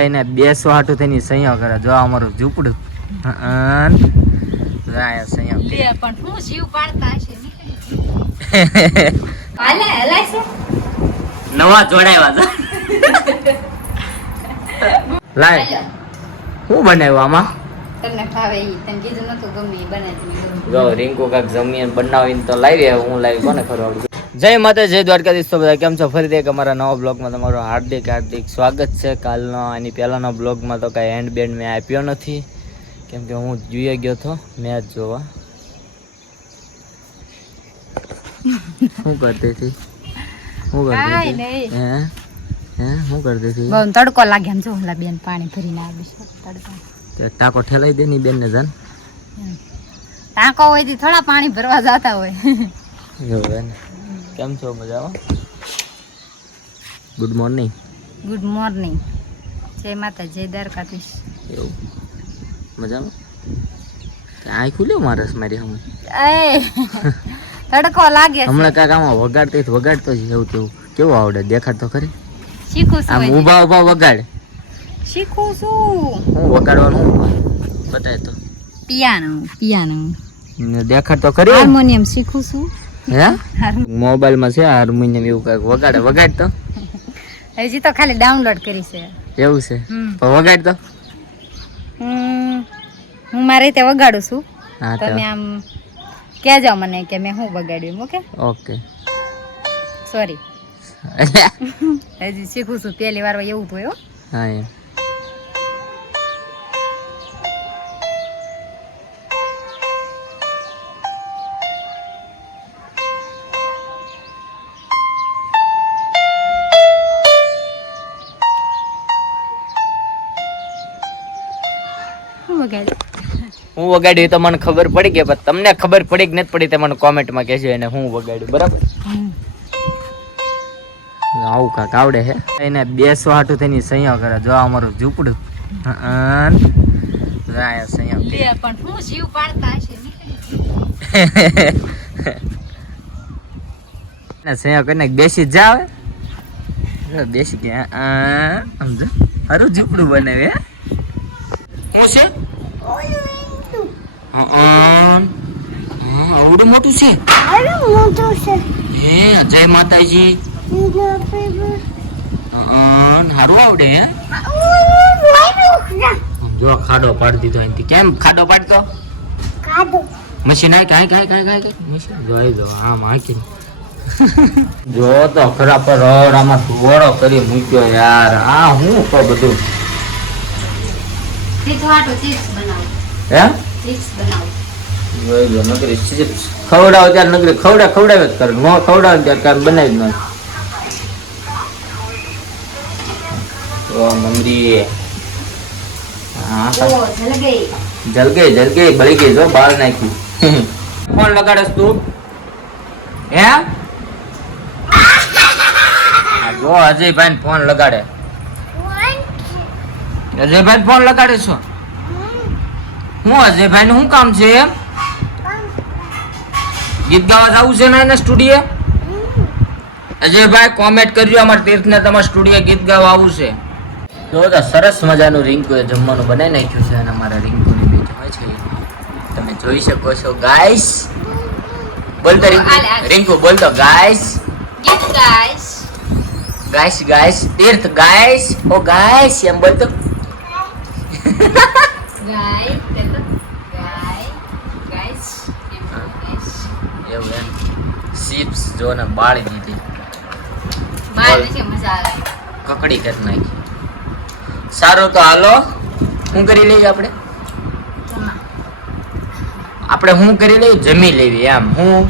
એને બેસવા હાટું થઈને સંયો કરે. જો અમારું ઝૂપડું. અન. જો આ લે પણ હું જીવ પાડતા હશે? હાલે હલાય છે? નવા જોડાયા છે લાય. હું શું બનાવ્યું આમાં? તમને ભાવે ઈ. તને કીધું નતું ગમે બનાવી દીધું. જો રિંકુ કાક જમીન બનાવીને તો લાવી હું લાવી કોને આવડું જય માતા જય દ્વારકાધીશ. તો બધા કેમ છો? ફરીથી એક અમારા નવા બ્લોગમાં તમારું હાર્દિક હાર્દિક સ્વાગત છે. કાલનો આની પહેલાંનો બ્લોગમાં તો કાંઈ હેન્ડ બેન્ડ મેં આપ્યો નથી. કેમ કે હું જોઈએ ગયો હતો મેચ જોવા. શું કરતી હતી? શું કરતી હતી? હે? હે? શું કરતી હતી? બહુ તડકો લાગે એમ જો બેન પાણી ભરીને આવીશ તડકો. ટાંકો ઠેલાઈ દે ની બેનને જાન. ટાંકો હોયથી થોડા પાણી ભરવા જતા હોય. એવું ને. કેમ છો? મજામાં? ગુડ મોર્નિંગ ગુડ મોર્નિંગ જય માતા જય દ્વારકાધીશ. એવું. મજામાં? આય આઈ ખુલ્યો મારસ મારી હમ એ તડકો લાગે છે. હમણાં કાકામાં આમાં વગાડતી વગાડતો જ એવું તેવું કેવું આવડે? દેખાડતો ખરી? શીખું આમ ઊભા ઊભા વગાડ. શીખું છું. હું વગાડવાનું બતાય તો. પિયાનો પિયાનો ને દેખાડ તો ખરી હાર્મોનિયમ શીખું છું. મોબાઈલમાં છે હાર્મોનિયમ એવું કંઈક વગાડે. વગાડ તો. હજી તો ખાલી ડાઉનલોડ કરી છે. એવું છે? વગાડ તો. હું મારી રીતે વગાડું છું. હા તમે આમ કહેજો મને કે મેં શું વગાડ્યું ઓકે? ઓકે. સોરી હજી શીખું છું. પહેલી વાર એવું થયું હા. હું વગાડ્યું તો મને ખબર પડી ગઈ પણ તમને ખબર પડી કે નથી પડી તે મને કોમેન્ટમાં કહેજો એને હું વગાડ્યું બરાબર. આવું કાક આવડે હે. એને બેસવા હાટું તેની સંયો કરે જો અમારું ઝૂપડું. અન. જો આ સંયો લે પણ હું જીવ પાડતા હશે? ને. ને સંયો કરીને બેસી જાવે બેસી ગયા. આ સમજો? હારું ઝૂંપડું બનાવે હે છે? અન. હા. આવડું મોટું છે? હે જય માતાજી. અન. હારું આવડે હે? જો ખાડો પાડી દીધો અહીંથી. કેમ ખાડો પાડતો? મશીન આય કાંઈ કાંઈ કાંઈ કાય કાંઈ મશીન જોઈ દો આમ હાંકી. જો તો ખરા પર રડ આમાં ધોળો કરી મૂક્યો યાર. આ હું તો બધું? ચીજ વાટો ચીજ બનાવું. હે? ચીઝ બનાવું. નકરી chips. ખવડાવો ત્યારે નકરી ખવડા ખવડાવે જ કરે. નો ખવડાવે ત્યારે કામ બનાવી જ નથી તો મમરી હા બળી ગઈ જો બાર નાખી ફોન લગાડસ તું. હે? જો અજયભાઈ ને ફોન લગાડે. અજયભાઈ ફોન લગાડે છો હું અજયભાઈ નું શું કામ છે ગીત ગાવા જવું છે ને એને સ્ટુડિયો? અજયભાઈ કોમેન્ટ કરજો અમારા તીર્થને તમારા સ્ટુડિયો ગીત ગાવા આવું છે. જો તો સરસ મજાનું રિંકુએ જમવાનું બનાવી નાખ્યું છે અને અમારા રિંકુની બેટી હોય છે. તમે જોઈ શકો છો ગાઈસ બોલતો રિંકુ. રિંકુ બોલતો ગાઈસ ગીત ગાઈસ ગાઈસ ગાઈસ તીર્થ ગાઈસ ઓ ગાઈસ એમ બોલતો ગાય પેલો ગાય ગાઈસ એમ ગાઈસ એવું એમ ચિપ્સ જો ને બાળી દીધી. કકડી કરી નાખી. સારું તો હાલો શું કરી લઈએ આપણે? આપણે શું કરી લઈએ જમી લેવી એમ. હું?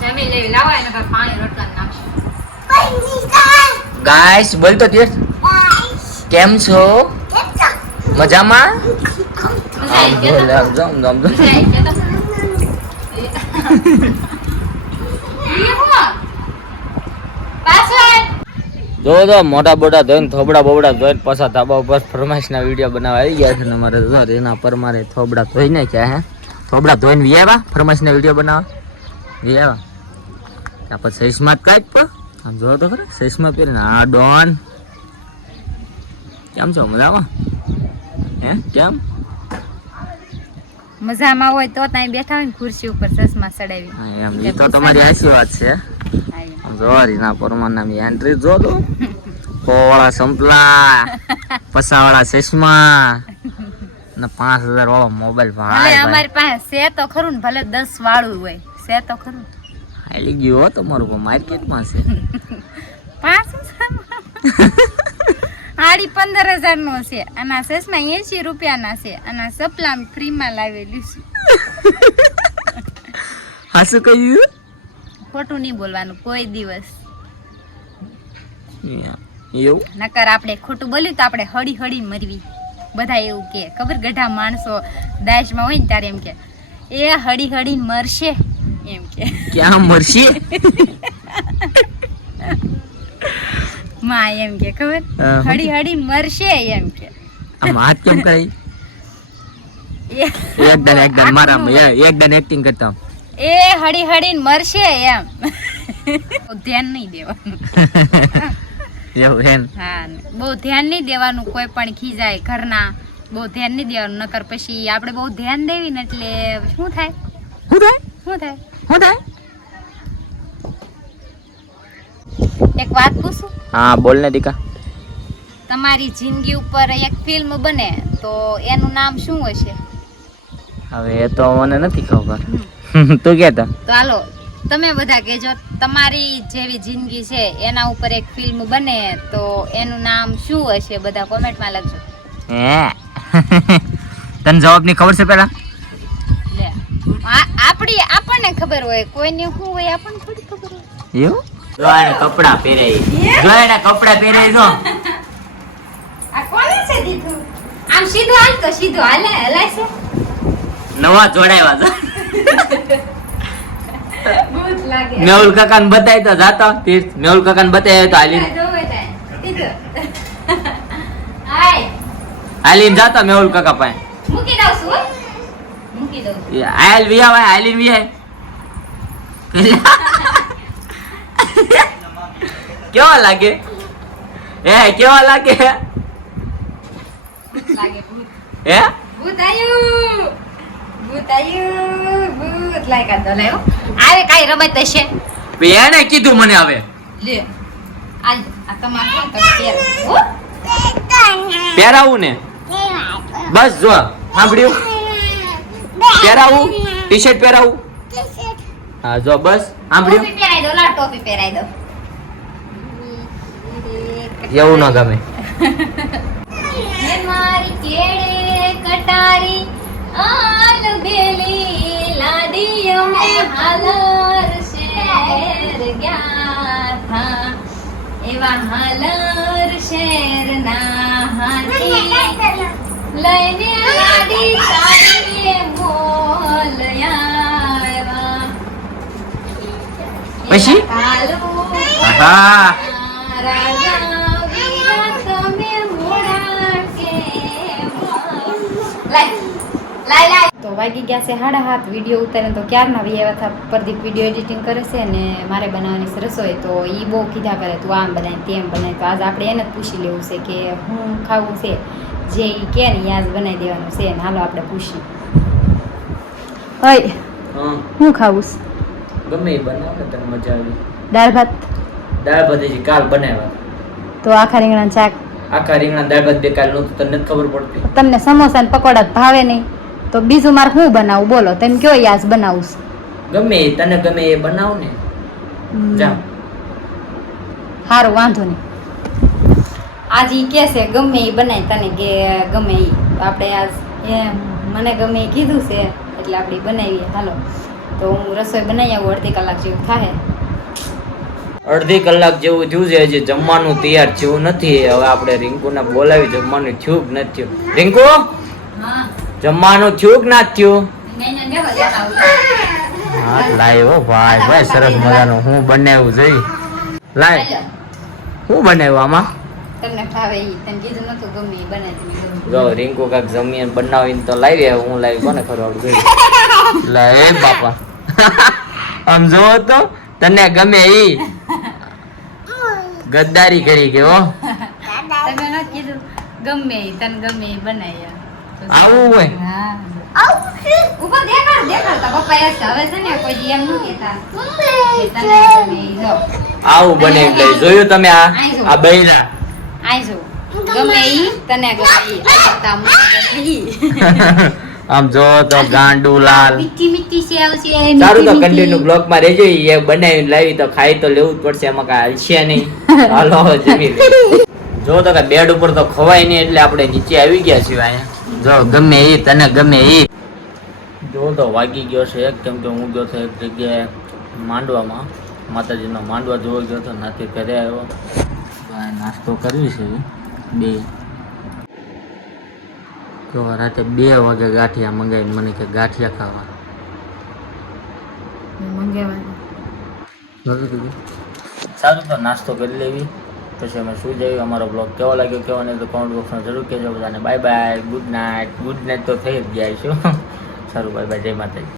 જમી લેવી. લાવો એને પર પાણી રોટલા નાખશું. ગાઈસ બોલતો તીર્થ કેમ છો? મજામાં? મજા આમ બોલ આમ જમ જમ જો, આમ જો. તો. મોટા બોટા ધોઈને, થોબડા બોબડા ધોઈને પાછા ધાબા ઉપર ફરમાઈશના વીડિયો બનાવવા આવી ગયા છે ને અમારે જો એના પર મારે થોબડા ધોઈ નાખ્યા હે. થોબડા ધોઈને વી આવ્યા ફરમાઈશના વીડિયો બનાવવા. વી આવ્યા ત્યાં પછી સહીસમાં જ પર આમ જોવો તો ખરે સહીસમાં પહેરીને. આ ડોન. કેમ છો, મજામાં? હે, કેમ? મજામાં હોય તો ત્યાં બેઠા હોય ને ખુરશી ઉપર ચશ્મા ચડાવી. એમ. એ તો તમારી આશીર્વાદ છે. જોવારી ના પરમાન નામ એન્ટ્રી જો તો કોવાળા સંપલા પસાવાળા ચશ્મા ને પાંચ હજાર વાળો મોબાઈલ ભાઈ અમારી પાસે છે તો ખરું ને ભલે દસ વાળું હોય છે તો ખરું. હાલી ગયો હો તમારું માર્કેટમાં છે. પાંચ આડી પંદર હજાર નો છે. અને આ ચશ્મા એસી રૂપિયાના છે. અને આ સપલા ફ્રીમાં લાવેલું છે. હા શું કહ્યું? ખોટું નહીં બોલવાનું કોઈ દિવસ. એવું? નકર આપણે ખોટું બોલ્યું તો આપણે હળી હળી મરવી. બધા એવું કે ખબર ગઢા માણસો દાશમાં હોય ને ત્યારે એમ કે એ હળી હળી મરશે. એમ કે. ક્યાં મરશે? માં એમ કે ખબર? હડી હળી મરશે એમ કે. આમ હાથ કેમ કરાય એકદમ એકદમ મારા એકદમ એક્ટિંગ કરતા એ હડી હડી મરશે એમ. ધ્યાન નહીં દેવાનું. એવું હા બહુ ધ્યાન નહીં દેવાનું કોઈ પણ ખીજાય ઘરના. બહુ ધ્યાન નહીં દેવાનું નકર પછી આપણે બહુ ધ્યાન દેવી ને એટલે શું થાય? શું થાય? શું થાય? શું થાય? એક વાત પૂછું? હા બોલ ને દીકા. તમારી જિંદગી ઉપર એક ફિલ્મ બને તો એનું નામ શું હશે? હવે એ તો મને નથી ખબર. તું કહેતા તો. હાલો તમે બધા કહેજો તમારી જેવી જિંદગી છે એના ઉપર એક ફિલ્મ બને તો એનું નામ શું હશે? બધા કોમેન્ટમાં લખજો. હે તને જવાબની ખબર છે પેલા? આપણી આપણને ખબર હોય કોઈને શું હોય આપણને થોડી ખબર હોય. એવું? જો એને કપડા પહેરાય. જો એને કપડા પહેરાય જો આ કોને છે દીધું? આમ સીધો હાલ તો સીધો હાલે હલાય છે. નવા જોડાયા છે? મેહુલ કાકા ને બતાવી તો જાતો તીર્થ. મેહુલ કાકા ને બતાવી તો હાલી. હાલીને. જાતો મેહુલ કાકા પાસે. મૂકી દઉં છું મૂકી દઉં એ હાલ વી આવે હાલીને વી આવે કેવા લાગે? હે કેવા લાગે? લાગે ભૂત. હે? ભૂત આયું. ભૂત આયું. ભૂત લાગ્યા તો લેવો આવે કાઈ રમત હશે? બેને એને કીધું મને હવે. લે આલ આ તમારે પહેરાવું. ને? બસ જો સાંભળ્યું? પહેરાવું? ટી શર્ટ પહેરાવું? હા જો બસ. સાંભળ્યું ટોપી પહેરાઈ દો લા ટોપી પહેરાઈ દો. એવું ન ગમે. મારી કેડે કટારી આલ બેલી લાડી અમે હાલર શેર ગયા થા. એવા હાલર શેર ના હાથી લઈને લાડી તારીએ મોલ પછી? હા. તો વાગી ગયા છે સાડા હાથ વીડિયો ઉતારે તો ક્યારના વી આવ્યા હતા? પ્રદીપ વીડિયો એડિટિંગ કરે છે ને મારે બનાવવાની છે રસોઈ. તો એ બહુ કીધા કરે તું આમ બનાય તેમ બનાય. તો આજ આપણે એને જ પૂછી લેવું છે કે હું ખાવું છે? જે એ કે ને એ આજ બનાવી દેવાનું છે ને હાલો આપણે પૂછી ઓય હું ખાવું છે? ગમે એ બનાવ તને મજા આવી. દાળ ભાત? દાળ ભાત હજી કાલ બનાવ્યા. તો આખા રીંગણા શાક? આખા રીંગણા દાળ ભાત બે કાલનું તને ખબર પડતી. તમને સમોસા ને પકોડા ભાવે નહીં. તો બીજું મારે હું બનાવું? બોલો તેમ કયો યાસ બનાવું ગમે એ તને ગમે એ બનાવ ને. જા સારું વાંધો નહીં. આજ ઈ કે છે ગમે એ બનાય તને કે ગમે એ આપણે આજ મને ગમે એ કીધું છે એટલે આપણે બનાવીએ. હાલો. તો હું રસોઈ બનાવી આવું અડધી કલાક જેવું થાય અડધી કલાક જેવું થયું છે હજી જમવાનું તૈયાર થયું નથી. હવે આપણે રિંકુને બોલાવી જમવાનું થયું કે નથી થયું? રિંકુ? જમવાનું થયું કે ના થયું. હા લાવ્યો ભાઈ ભાઈ સરસ મજાનું. હું બનાવ્યું જોઈ લાય. હું બનાવ્યું આમાં? તમને ભાવે ઈ. તમે કીધું નતું ગમે એ બનાવી તમે ગમે. જો રિંકુ કાક જમીન બનાવીને તો લાવી હું લાવી કોને ખબર જોઈ લે બાપા. આમ જોવો તો તને ગમે ઈ. ગદ્દારી કરી કે હો. તમે ન કીધું ગમે ઈ, તને ગમે ઈ બનાય આવું હોય. હા. ઉપર દેખાડ દેખાડ પપ્પા એ હવે છે ને કોઈ એમ ન કહેતા. આવું બને એટલે જોયું તમે આ? આ બૈરા. આઈ જો ગમે ઈ તને ગમે ઈ. આ કરતા મને ગમે ઈ. આમ જો તો ગાંડુ લાલ. મીઠી મીઠી સેવ છે સારું તો. કન્ટિન્યુ બ્લોકમાં રહેજો એ બનાવીને લાવી તો ખાઈ તો લેવું જ પડશે એમાં કાંઈ હલશે નહીં. હાલો જમી. જો તો કે બેડ ઉપર તો ખવાય નહીં એટલે આપણે નીચે આવી ગયા છીએ અહીંયા. જો ગમે એ તને ગમે એ જો તો વાગી ગયો છે એક કેમ કે હું ગયો તો એક જગ્યાએ માંડવામાં. માતાજીનો માંડવા જોવા ગયો તો નાથી ઘરે આવ્યો. નાસ્તો કરવી છે બે. તો રાતે બે વાગે ગાંઠિયા મંગાવીને મને કે ગાંઠિયા ખાવા. સારું તો નાસ્તો કરી લેવી. પછી અમે શું જઈએ? અમારો બ્લોગ કેવો લાગ્યો? કેવો નહીં તો કોમેન્ટ બોક્સમાં જરૂર કહેજો બધાને. Bye bye good night good night તો થઈ જ ગયા છું. સારું બાય બાય જય માતાજી.